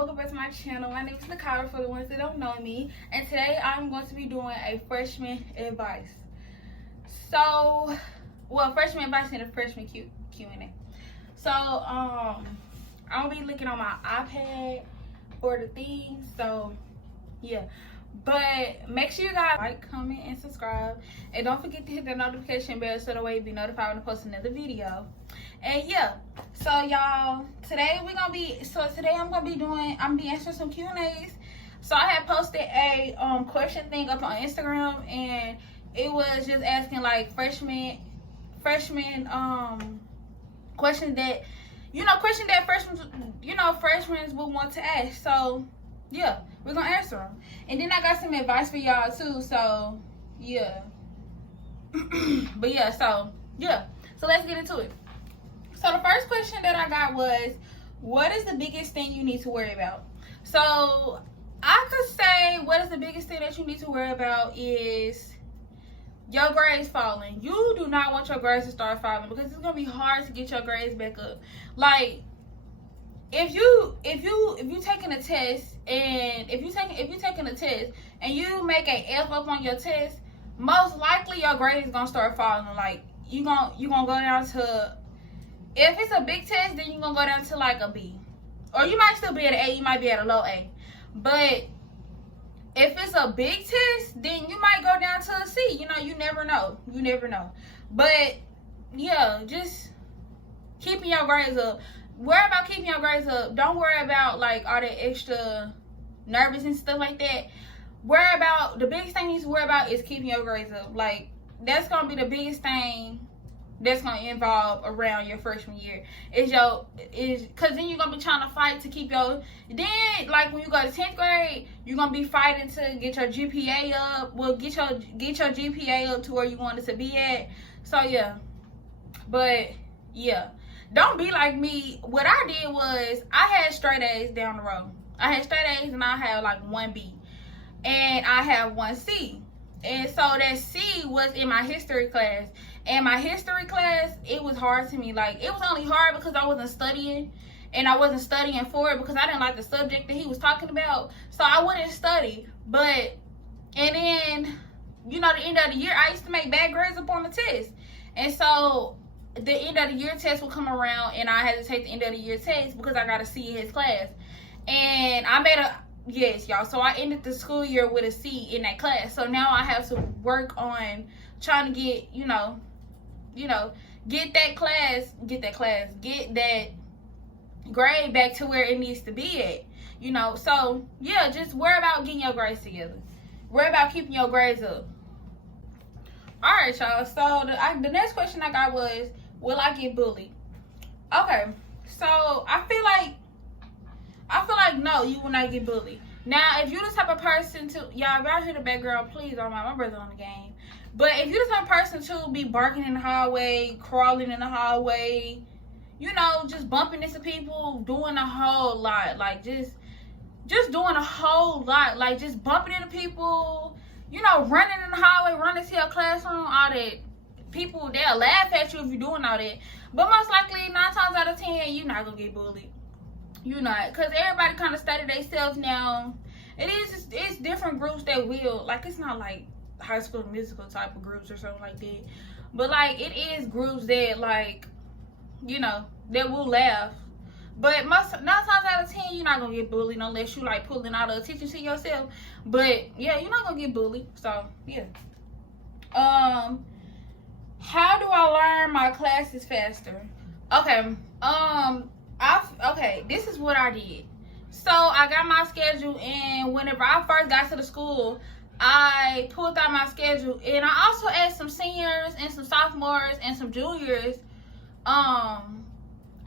Welcome back to my channel. My name is Nakara for the ones that don't know me, and today I'm going to be doing a freshman advice. Freshman advice and a freshman Q&A. I'm gonna be looking on my iPad for the things. So yeah, but make sure you guys like, comment, and subscribe, and don't forget to hit the notification bell so that way you'll be notified when I post another video. And yeah, so y'all, today I'm gonna be answering some Q&As. So I had posted a question thing up on Instagram, and it was just asking like freshman questions that freshmen would want to ask. So yeah, we're gonna answer them, and then I got some advice for y'all too. So yeah, so let's get into it. So the first question that I got was, what is the biggest thing you need to worry about? So I could say, what is the biggest thing that you need to worry about is your grades falling. You do not want your grades to start falling, because it's gonna be hard to get your grades back up. Like if you taking a test, and if you taking a test and you make an F up on your test, most likely your grade is gonna start falling. Like you gonna go down to, if it's a big test, then you're gonna go down to like a B, or you might still be at an A. You might be at a low A. But if it's a big test, then you might go down to a C. You never know. But yeah, just keeping your grades up. Worry about keeping your grades up. Don't worry about like all that extra nervous and stuff like that. The biggest thing you need to worry about is keeping your grades up. Like that's gonna be the biggest thing that's gonna involve around your freshman year. Cause then you're gonna be trying to fight to keep your, then like when you go to 10th grade, you're gonna be fighting to get your GPA up. Well, get your GPA up to where you want it to be at. So yeah, but yeah, don't be like me. What I did was I had straight A's down the road. I had straight A's, and I had like 1 B, and I have 1 C. And so that C was in my history class. And my history class, it was hard to me. Like, it was only hard because I wasn't studying. And I wasn't studying for it because I didn't like the subject that he was talking about. So I wouldn't study. And then, the end of the year, I used to make bad grades up on the test. And so the end of the year test would come around, and I had to take the end of the year test because I got a C in his class. And I made yes, y'all. So I ended the school year with a C in that class. So now I have to work on trying to get, get that grade back to where it needs to be at. So yeah, just worry about getting your grades together. Worry about keeping your grades up. All right, y'all. So the next question I got was, will I get bullied? Okay. So I feel like no, you will not get bullied. Now, if you're the type of person to, y'all, if y'all hear the background, please don't mind, my brother on the game. But if you're the type of person to be barking in the hallway, crawling in the hallway, just bumping into people, doing a whole lot, like just doing a whole lot, like just bumping into people, running in the hallway, running to your classroom, all that, people, they'll laugh at you if you're doing all that. But most likely, 9 times out of 10, you're not gonna get bullied. You're not, because everybody kind of study themselves now. It's different groups that will, like, it's not like High School Musical type of groups or something like that, but like it is groups that, like, that will laugh. But 9 times out of 10, you're not gonna get bullied unless you like pulling all the attention to yourself. But yeah, you're not gonna get bullied. So yeah. How do I learn my classes faster? Okay. This is what I did. So I got my schedule, and whenever I first got to the school, I pulled out my schedule, and I also asked some seniors and some sophomores and some juniors. I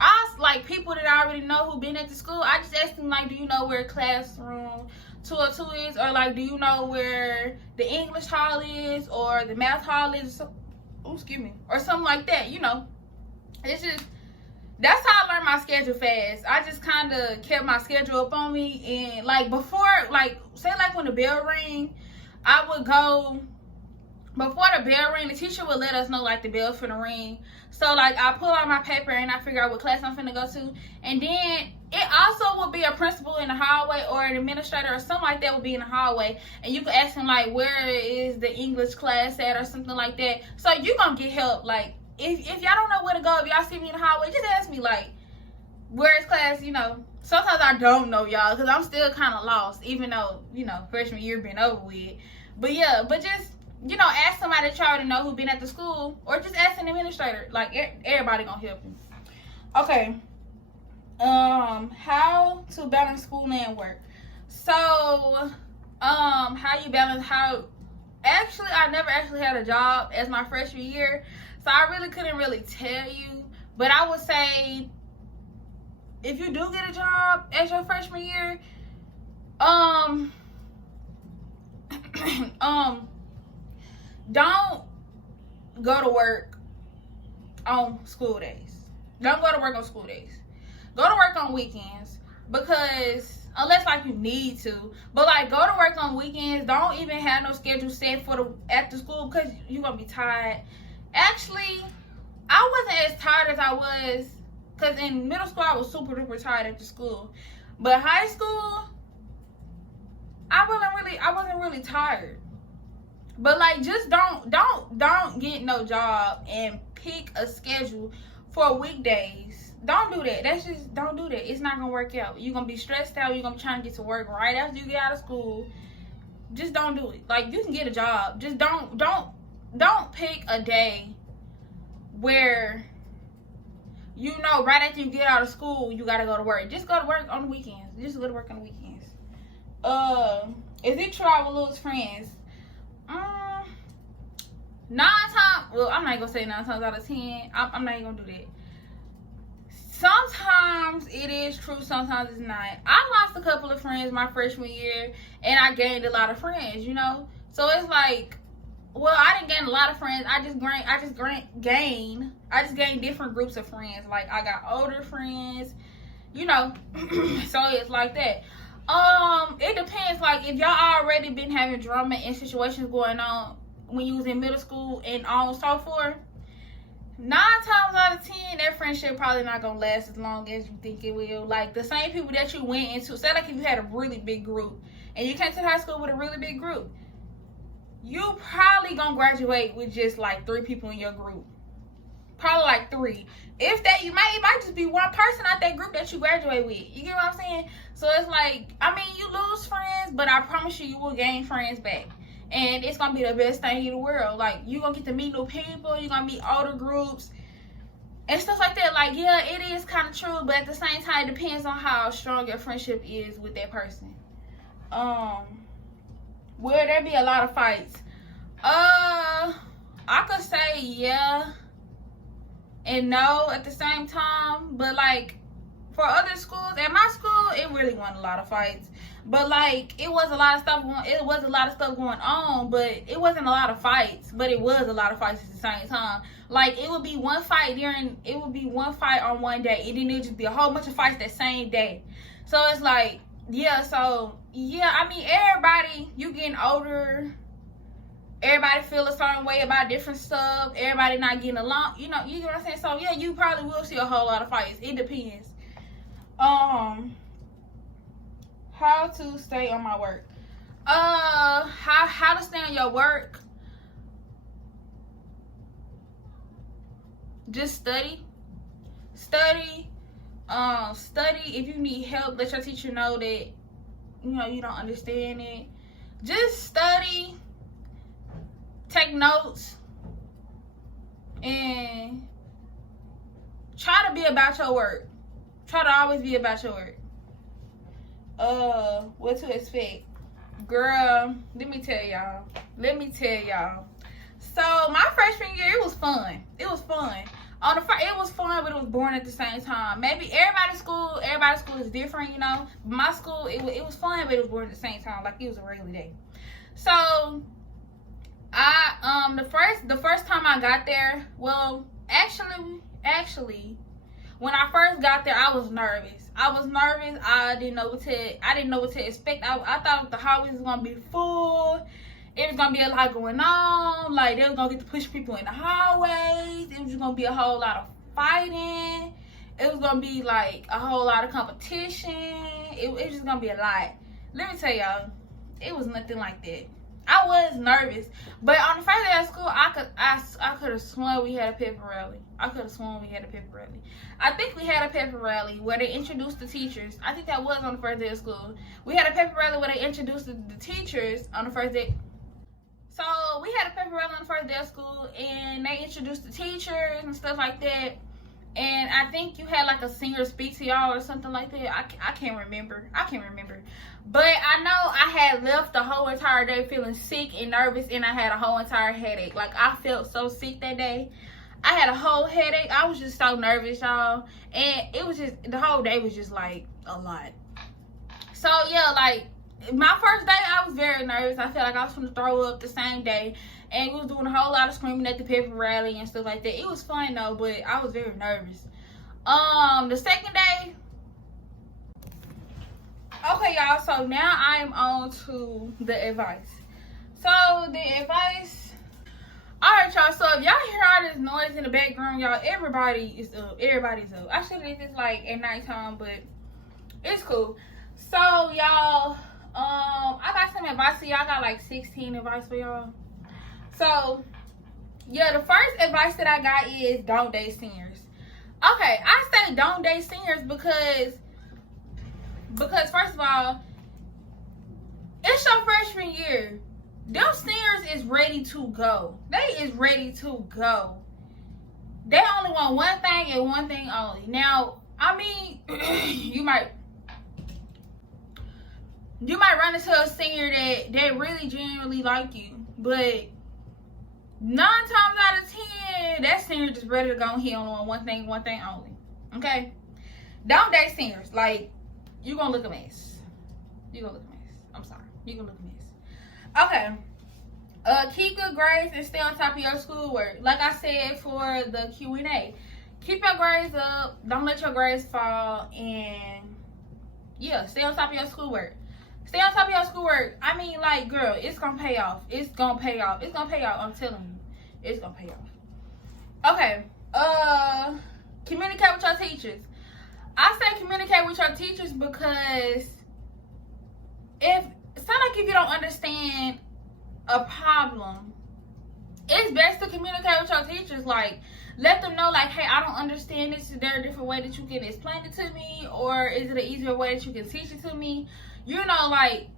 asked like people that I already know who been at the school. I just asked them, like, do you know where classroom 202 is, or like, do you know where the English hall is, or the math hall is, or something like that. It's just, that's how I learned my schedule fast. I just kind of kept my schedule up on me, and like before, like say like when the bell ring, I would go before the bell ring, the teacher would let us know like the bell's finna ring. So like I pull out my paper and I figure out what class I'm finna go to, and then it also would be a principal in the hallway or an administrator or something like that would be in the hallway, and you could ask him like where is the English class at or something like that. So you gonna get help. Like if y'all don't know where to go, if y'all see me in the hallway, just ask me like where is class. You know, sometimes I don't know, y'all, because I'm still kind of lost, even though, you know, freshman year been over with. But yeah, but just, you know, ask somebody that you already know who been at the school, or just ask an administrator. Like everybody gonna help you. Okay. How to balance school and work. So how you balance actually I never actually had a job as my freshman year, so I really couldn't really tell you, but I would say if you do get a job as your freshman year, don't go to work on school days. Don't go to work on school days. Go to work on weekends, because unless like you need to, but like go to work on weekends. Don't even have no schedule set for at the school, because you're gonna be tired. Actually, I wasn't as tired as I was, because in middle school I was super duper tired after school, but high school I wasn't really tired. But like, just don't get no job and pick a schedule for weekdays. Don't do that. Don't do that. It's not gonna work out. You're gonna be stressed out. You're gonna be trying to get to work right after you get out of school. Just don't do it. Like, you can get a job. Just don't pick a day where, you know, right after you get out of school you gotta go to work. Just go to work on the weekends. Just go to work on the weekends. If you travel with lose friends, 9 times, well, I'm not gonna say 9 times out of 10. I'm not even gonna do that. Sometimes it is true, sometimes it's not. I lost a couple of friends my freshman year, and I gained a lot of friends, you know. So it's like, well, I didn't gain a lot of friends. I just gained different groups of friends. Like, I got older friends, you know. So it's like that. It depends. Like, if y'all already been having drama and situations going on when you was in middle school and on and so forth, 9 times out of 10, that friendship probably not gonna last as long as you think it will. Like, the same people that you went into, say like if you had a really big group and you came to high school with a really big group, you probably gonna graduate with just like 3 people in your group. Probably like 3. If that, it might just be one person out that group that you graduate with. You get what I'm saying? So it's like, I mean, you lose friends, but I promise you will gain friends back. And it's gonna be the best thing in the world. Like, you gonna get to meet new people, you're gonna meet older groups and stuff like that. Like, yeah, it is kind of true, but at the same time, it depends on how strong your friendship is with that person. Will there be a lot of fights? I could say yeah and no at the same time, but like, for other schools, at my school, it really wasn't a lot of fights. But like, it was a lot of stuff going on, but it wasn't a lot of fights. But it was a lot of fights at the same time. Like, it would be one fight on one day, and then it would just be a whole bunch of fights that same day. So it's like, yeah, so yeah, I mean, everybody, you getting older, everybody feel a certain way about different stuff, everybody not getting along, you know what I'm saying? So yeah, you probably will see a whole lot of fights. It depends. How to stay on my work. How to stay on your work. Just study. Study. If you need help, let your teacher know that, you know, you don't understand it. Just study. Take notes. And try to be about your work. Try to always be about your work. What to expect? Girl, let me tell y'all. So my freshman year, it was fun. It was fun, but it was boring at the same time. Maybe everybody's school is different, you know. My school, it was fun, but it was boring at the same time. Like, it was a regular day. So the first time I got there, well, actually, when I first got there, I was nervous. I didn't know what to expect. I thought the hallways was gonna be full, it was gonna be a lot going on. Like, they was gonna get to push people in the hallways. It was just gonna be a whole lot of fighting. It was gonna be like a whole lot of competition. It was just gonna be a lot. Let me tell y'all, it was nothing like that. I was nervous, but on the first day of school, I could have sworn we had a pep rally. I think we had a pep rally where they introduced the teachers. I think that was on the first day of school. We had a pep rally where they introduced the teachers on the first day. So we had a pep rally on the first day of school, and they introduced the teachers and stuff like that. And I think you had like a senior speak to y'all or something like that. I can't remember. But I know I had left the whole entire day feeling sick and nervous, and I had a whole entire headache. Like, I felt so sick that day. I had a whole headache. I was just so nervous, y'all. And it was just, the whole day was just like a lot. So yeah, like, my first day, I was very nervous. I felt like I was going to throw up the same day. And we was doing a whole lot of screaming at the pep rally and stuff like that. It was fun though, but I was very nervous. The second day, okay, y'all, so now I am on to the advice. So the advice, alright, y'all, so if y'all hear all this noise in the background, y'all, everybody's up. I should have did this like at nighttime, but it's cool. So y'all, I got some advice for y'all. I got like 16 advice for y'all. So yeah, the first advice that I got is don't date seniors. Okay, I say don't date seniors because first of all, it's your freshman year. Them seniors is ready to go. They is ready to go. They only want one thing and one thing only. Now, I mean, you might run into a senior that really genuinely like you, but 9 times out of 10, that senior just ready to go and he only want one thing only. Okay? Don't date seniors. Like, you gonna look a mess. I'm sorry. You gonna look a mess. Okay. Keep good grades and stay on top of your schoolwork. Like I said for the Q&A. Keep your grades up. Don't let your grades fall. And yeah, stay on top of your schoolwork. I mean, like, girl, it's gonna pay off. I'm telling you. It's gonna pay off. Okay. Communicate with your teachers. I say communicate with your teachers because it's not like if you don't understand a problem, it's best to communicate with your teachers. Like, let them know, like, hey, I don't understand this. Is there a different way that you can explain it to me? Or is it an easier way that you can teach it to me? Communicate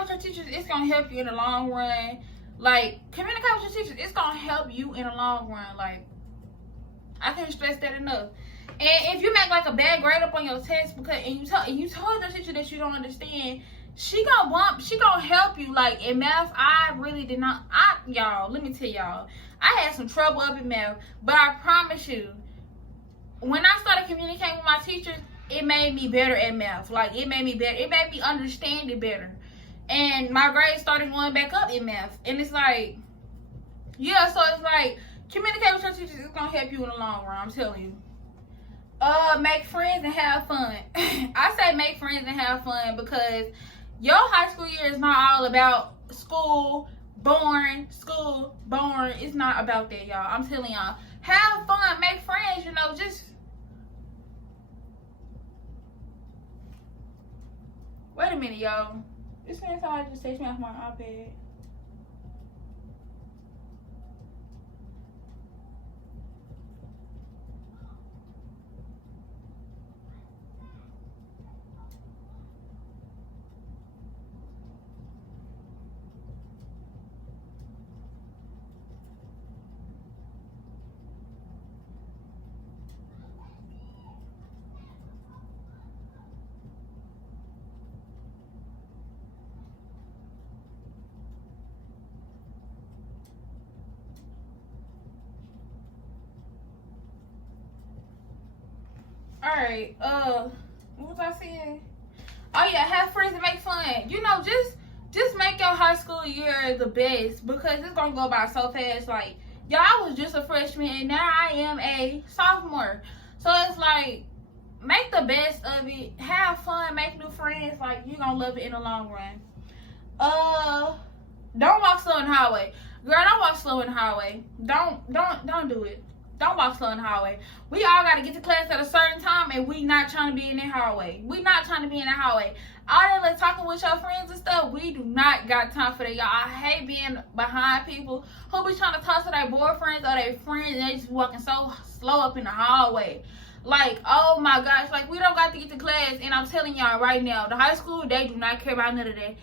with your teachers. It's going to help you in the long run. Like, communicate with your teachers. It's going to help you in the long run. Like, I can't stress that enough. And if you make, like, a bad grade up on your test and you told your teacher that you don't understand, she gonna help you. Like, in math, I really did not. Y'all, let me tell y'all, I had some trouble up in math, but I promise you, when I started communicating with my teachers, it made me better at math. Like, it made me understand it better. And my grades started going back up in math. And it's like, yeah, so it's like, communicate with your teachers. It's gonna help you in the long run, I'm telling you. Make friends and have fun. I say make friends and have fun because your high school year is not all about school, boring. It's not about that, y'all. I'm telling y'all. Have fun, make friends, just... Wait a minute, y'all. This man somebody just text me off my iPad. Alright, what was I saying? Oh yeah, have friends and make fun. Just make your high school year the best because it's gonna go by so fast. Like, y'all, I was just a freshman and now I am a sophomore. So it's like, make the best of it, have fun, make new friends. Like, you're gonna love it in the long run. Don't highway. Girl, don't walk slow in the highway. Don't do it. Don't walk slow in the highway. We all got to get to class at a certain time, and we not trying to be in that highway. We not trying to be in the highway. All that like talking with your friends and stuff, we do not got time for that, y'all. I hate being behind people who be trying to talk to their boyfriends or their friends, and they just walking so slow up in the hallway. Like, oh my gosh, like, we don't got to get to class, and I'm telling y'all right now, the high school, they do not care about none of that.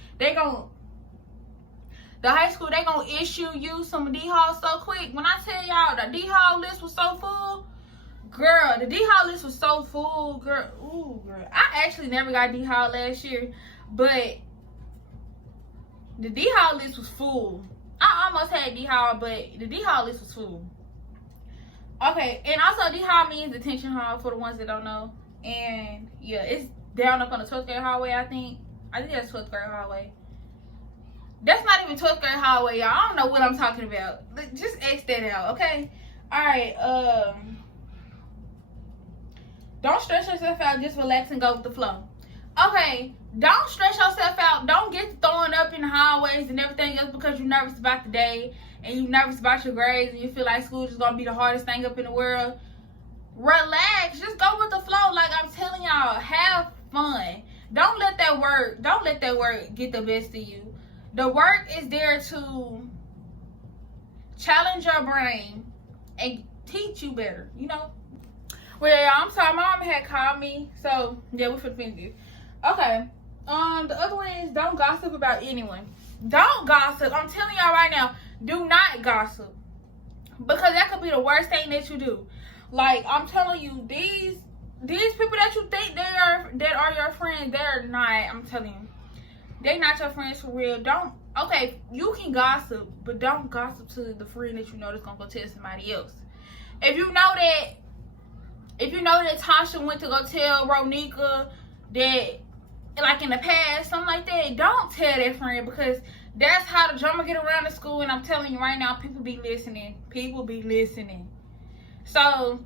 The high school, they gonna issue you some D-Hall so quick. When I tell y'all the D-Hall list was so full, girl, the D-Hall list was so full, girl. Ooh, girl. I actually never got D-Hall last year, but the D-Hall list was full. I almost had D-Hall, but the D-Hall list was full. Okay, and also D-Hall means detention hall for the ones that don't know. And yeah, it's down up on the 12th grade hallway, I think. I think that's 12th grade hallway. That's not even 12th grade hallway, y'all. I don't know what I'm talking about. Just X that out, okay? Alright, don't stress yourself out. Just relax and go with the flow. Okay, don't stress yourself out. Don't get throwing up in the hallways and everything else because you're nervous about the day and you're nervous about your grades and you feel like school is going to be the hardest thing up in the world. Relax. Just go with the flow. Like I'm telling y'all, have fun. Don't let that work get the best of you. The work is there to challenge your brain and teach you better, you know? Well, yeah, I'm sorry. My mom had called me. So, yeah, we should finish this. Okay. The other one is don't gossip about anyone. Don't gossip. I'm telling y'all right now, do not gossip. Because that could be the worst thing that you do. Like, I'm telling you, these people that you think that are your friends, they're not. I'm telling you. They not your friends for real. Okay, you can gossip, but don't gossip to the friend that you know that's gonna go tell somebody else. If you know that Tasha went to go tell Ronika that, like in the past, something like that, don't tell that friend because that's how the drama get around the school. And I'm telling you right now, people be listening. People be listening. So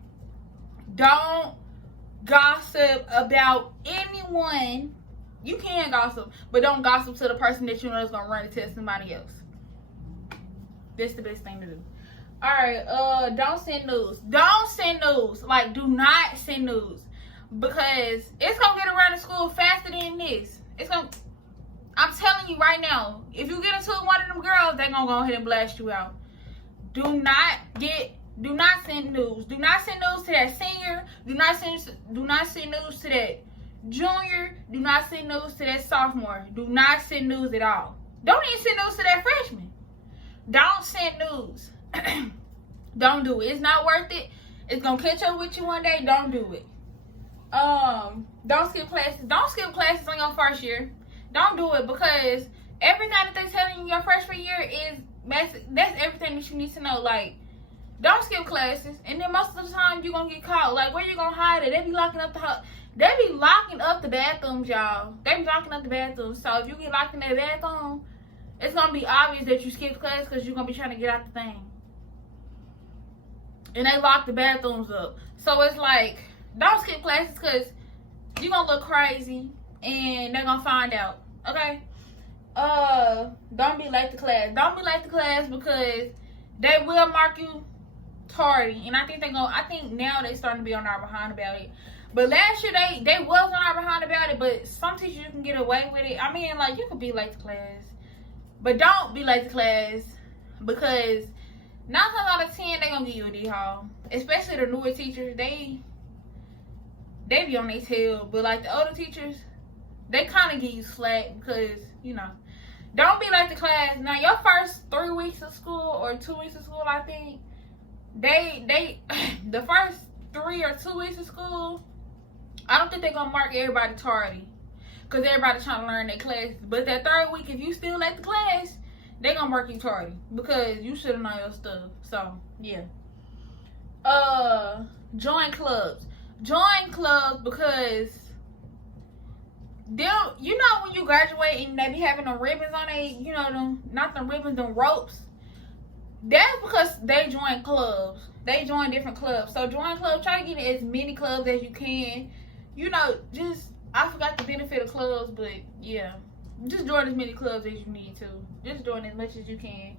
don't gossip about anyone. You can gossip, but don't gossip to the person that you know is gonna run and tell somebody else. That's the best thing to do. Alright, don't send news. Don't send news. Like, do not send news. Because it's gonna get around the school faster than this. I'm telling you right now, if you get into one of them girls, they gonna go ahead and blast you out. Do not send news. Do not send news to that senior. Do not send news to that junior. Do not send news to that sophomore. Do not send news at all. Don't even send news to that freshman. Don't send news. Don't do it. It's not worth it. It's gonna catch up with you one day. Don't do it. Don't skip classes. Don't skip classes on your first year. Don't do it because everything that they telling you your freshman year is that's everything that you need to know. Like, don't skip classes, and then most of the time you gonna get caught. Like, where you gonna hide it? They be locking up the bathrooms, y'all. They be locking up the bathrooms. So if you get locked in that bathroom, it's gonna be obvious that you skipped class because you're gonna be trying to get out the thing. And they lock the bathrooms up. So it's like, don't skip classes because you're gonna look crazy and they're gonna find out. Okay? Don't be late to class. Don't be late to class because they will mark you tardy. And I think now they starting to be on our behind about it. But last year they was on our behind about it, but some teachers you can get away with it. I mean, like, you could be late to class. But don't be late to class because 9 times out of 10 they gonna give you a D-Hall. Especially the newer teachers, they be on their tail. But like the older teachers, they kind of give you slack because, you know. Don't be late to class. Now your first 3 weeks of school or 2 weeks of school, I think, they the first 3 or 2 weeks of school, I don't think they're gonna mark everybody tardy. Because everybody's trying to learn their classes. But that 3rd week, if you still late to class, they gonna mark you tardy. Because you should have known your stuff. So, yeah. Join clubs. Join clubs because you know when you graduate and they be having them ribbons on you know, them, not them ribbons, them ropes. That's because they join clubs. They join different clubs. So join clubs, try to get in as many clubs as you can. You know, I forgot the benefit of clubs, but yeah. Just join as many clubs as you need to. Just join as much as you can.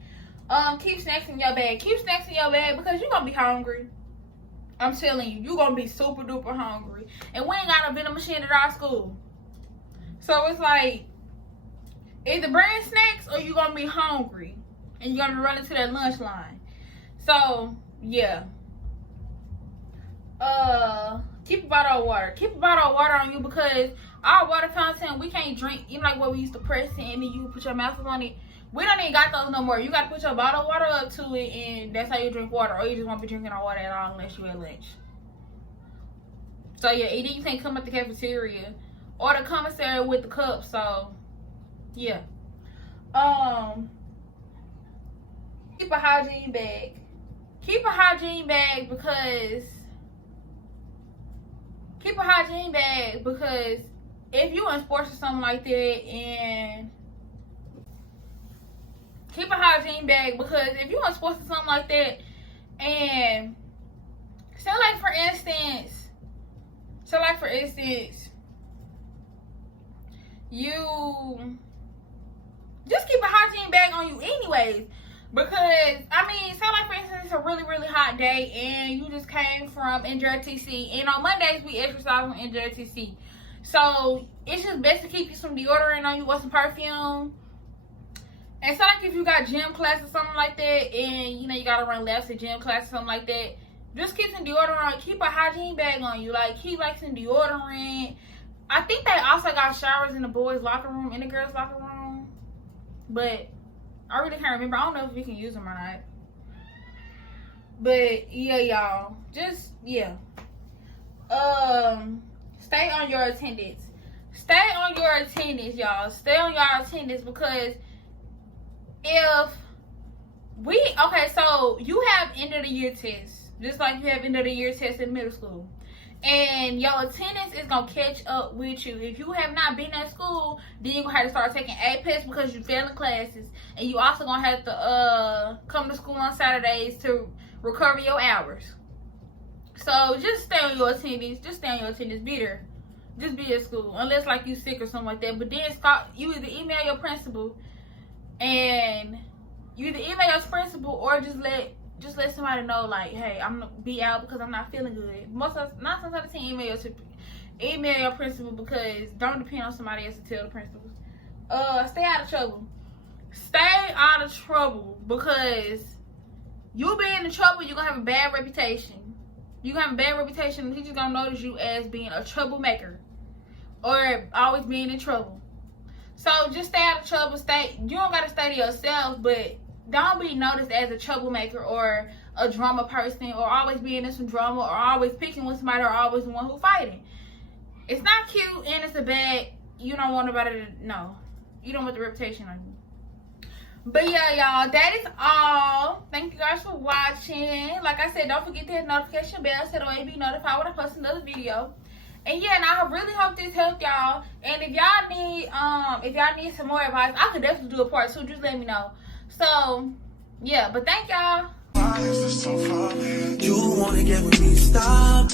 Keep snacks in your bag. Keep snacks in your bag because you're gonna be hungry. I'm telling you, you're gonna be super duper hungry. And we ain't got no vending machine at our school. So it's like, either bring snacks or you're gonna be hungry. And you're gonna be running to that lunch line. So, yeah. Keep a bottle of water. Keep a bottle of water on you because our water fountain, we can't drink. You know, like what we used to press it and then you put your mouth on it. We don't even got those no more. You gotta put your bottle of water up to it and that's how you drink water. Or you just won't be drinking no water at all unless you at lunch. So yeah, either you can't come at the cafeteria or the commissary with the cup. So yeah. Keep a hygiene bag. Keep a hygiene bag because if you in sports or something like that, and keep a hygiene bag because if you in sports or something like that, and say like for instance, you just keep a hygiene bag on you anyways. Because, I mean, say like for instance, it's a really, really hot day and you just came from NJTC. And on Mondays, we exercise on NJTC. So, it's just best to keep you some deodorant on you or some perfume. And so, like if you got gym class or something like that and, you know, you got to run laps at gym class or something like that, just keep some deodorant on. Keep a hygiene bag on you. Like, keep like some deodorant. I think they also got showers in the boys' locker room, in the girls' locker room. But I really can't remember. I don't know if you can use them or not. But yeah, y'all. Just yeah. Stay on your attendance. Stay on your attendance, y'all. Stay on your attendance because if we so you have end of the year tests, just like you have end of the year tests in middle school. And your attendance is going to catch up with you. If you have not been at school, then you're going to have to start taking APES because you're failing classes. And you also going to have to come to school on Saturdays to recover your hours. So just stay on your attendance. Just stay on your attendance. Be there. Just be at school. Unless like you sick or something like that. But then you either email your principal and or just let somebody know, like, hey, I'm gonna be out because I'm not feeling good. 9 times out of 10, email your principal because don't depend on somebody else to tell the principals. Stay out of trouble. Stay out of trouble because you being in trouble, you're gonna have a bad reputation. You're gonna have a bad reputation, and teachers gonna notice you as being a troublemaker or always being in trouble. So just stay out of trouble. You don't gotta stay to yourself, but don't be noticed as a troublemaker or a drama person or always being in some drama or always picking with somebody or always the one who fighting. It's not cute and it's a bad, you don't want nobody to know. You don't want the reputation on you. But yeah, y'all, that is all. Thank you guys for watching. Like I said, don't forget to hit the notification bell so that way you be notified when I post another video. And yeah, and I really hope this helped y'all. And if y'all need some more advice, I could definitely do a part 2. Just let me know. So, yeah, but thank y'all. You wanna get with me, stop.